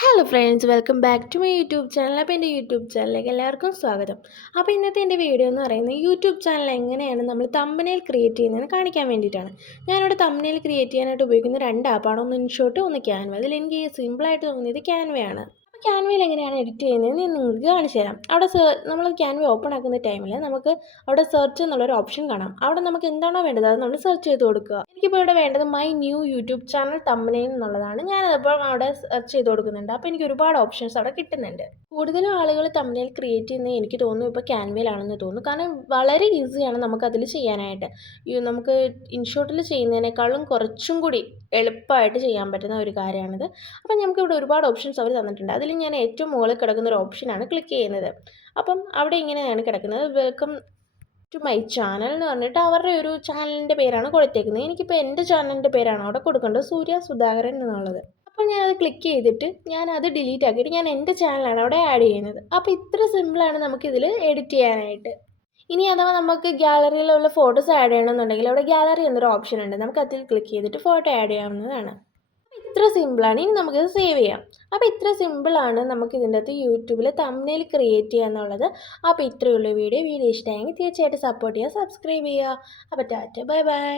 Hello friends, welcome back to my YouTube channel. അപ്പോൾ എൻ്റെ YouTube ചാനലിലേക്ക് എല്ലാവർക്കും സ്വാഗതം. അപ്പോൾ ഇന്നത്തെ എൻ്റെ വീഡിയോ എന്ന് പറയുന്നത് യൂട്യൂബ് ചാനൽ എങ്ങനെയാണ് നമ്മൾ തമ്പനെയിൽ ക്രിയേറ്റ് ചെയ്യുന്നതെന്ന് കാണിക്കാൻ വേണ്ടിയിട്ടാണ്. ഞാനിവിടെ തമ്പനെയിൽ ക്രിയേറ്റ് ചെയ്യാനായിട്ട് ഉപയോഗിക്കുന്ന രണ്ട് ആപ്പാണ്, ഒന്ന് ഇൻഷോട്ട്, ഒന്ന് ക്യാൻവ. അതിൽ എനിക്ക് സിമ്പിളായിട്ട് തോന്നിയത് ക്യാൻവയാണ്. അപ്പോൾ ക്യാൻവയിൽ എങ്ങനെയാണ് എഡിറ്റ് ചെയ്യുന്നതെന്ന് ഞാൻ നിങ്ങൾക്ക് കാണിച്ചു തരാം. അവിടെ നമ്മൾ ക്യാൻവ ഓപ്പൺ ആക്കുന്ന ടൈമിൽ നമുക്ക് അവിടെ സെർച്ച് എന്നുള്ളൊരു ഓപ്ഷൻ കാണാം. അവിടെ നമുക്ക് എന്താണോ വേണ്ടത് അത് നമ്മൾ സെർച്ച് ചെയ്ത് കൊടുക്കുക. എനിക്കിപ്പോൾ ഇവിടെ വേണ്ടത് മൈ ന്യൂ യൂട്യൂബ് ചാനൽ തമ്പനെയിൽ എന്നുള്ളതാണ്. ഞാനതപ്പോൾ അവിടെ സെർച്ച് ചെയ്ത് കൊടുക്കുന്നുണ്ട്. അപ്പോൾ എനിക്ക് ഒരുപാട് ഓപ്ഷൻസ് അവിടെ കിട്ടുന്നുണ്ട്. കൂടുതലും ആളുകൾ തമ്പനെയിൽ ക്രിയേറ്റ് ചെയ്യുന്നത് എനിക്ക് തോന്നുന്നു ഇപ്പോൾ ക്യാൻവയിലാണെന്ന് തോന്നുന്നു. കാരണം വളരെ ഈസിയാണ് നമുക്കതിൽ ചെയ്യാനായിട്ട്. നമുക്ക് ഇൻഷോട്ടിൽ ചെയ്യുന്നതിനേക്കാളും കുറച്ചും കൂടി എളുപ്പമായിട്ട് ചെയ്യാൻ പറ്റുന്ന ഒരു കാര്യമാണിത്. അപ്പം നമുക്കിവിടെ ഒരുപാട് ഓപ്ഷൻസ് അവർ തന്നിട്ടുണ്ട്. അതിൽ ഞാൻ ഏറ്റവും മുകളിൽ കിടക്കുന്ന ഒരു ഓപ്ഷനാണ് ക്ലിക്ക് ചെയ്യുന്നത്. അപ്പം അവിടെ ഇങ്ങനെയാണ് കിടക്കുന്നത്, വെൽക്കം ടു മൈ ചാനൽ എന്ന് പറഞ്ഞിട്ട് അവരുടെ ഒരു ചാനലിൻ്റെ പേരാണ് കൊടുത്തേക്കുന്നത്. എനിക്കിപ്പോൾ എൻ്റെ ചാനലിൻ്റെ പേരാണ് അവിടെ കൊടുക്കേണ്ടത്, സൂര്യ സുധാകരൻ എന്നുള്ളത്. അപ്പോൾ ഞാനത് ക്ലിക്ക് ചെയ്തിട്ട് ഞാനത് ഡിലീറ്റ് ആക്കിയിട്ട് ഞാൻ എൻ്റെ ചാനലാണ് അവിടെ ആഡ് ചെയ്യുന്നത്. അപ്പോൾ ഇത്ര സിമ്പിളാണ് നമുക്കിതിൽ എഡിറ്റ് ചെയ്യാനായിട്ട്. ഇനി അഥവാ നമുക്ക് ഗ്യാലറിയിലുള്ള ഫോട്ടോസ് ആഡ് ചെയ്യണമെന്നുണ്ടെങ്കിൽ അവിടെ ഗ്യാലറി എന്നൊരു ഓപ്ഷൻ ഉണ്ട്. നമുക്ക് അതിൽ ക്ലിക്ക് ചെയ്തിട്ട് ഫോട്ടോ ആഡ് ചെയ്യാവുന്നതാണ്. ഇത്ര സിമ്പിളാണ്. ഇനി നമുക്കിത് സേവ് ചെയ്യാം. അപ്പോൾ ഇത്ര സിമ്പിളാണ് നമുക്ക് ഇതിൻ്റെ അകത്ത് യൂട്യൂബിൽ തമ്പനെയിൽ ക്രിയേറ്റ് ചെയ്യുക എന്നുള്ളത്. അപ്പോൾ ഇത്രയുള്ള വീഡിയോ ഇഷ്ടമായെങ്കിൽ തീർച്ചയായിട്ടും സപ്പോർട്ട് ചെയ്യുക, സബ്സ്ക്രൈബ് ചെയ്യുക. അപ്പോൾ ടാറ്റ, ബൈ ബൈ.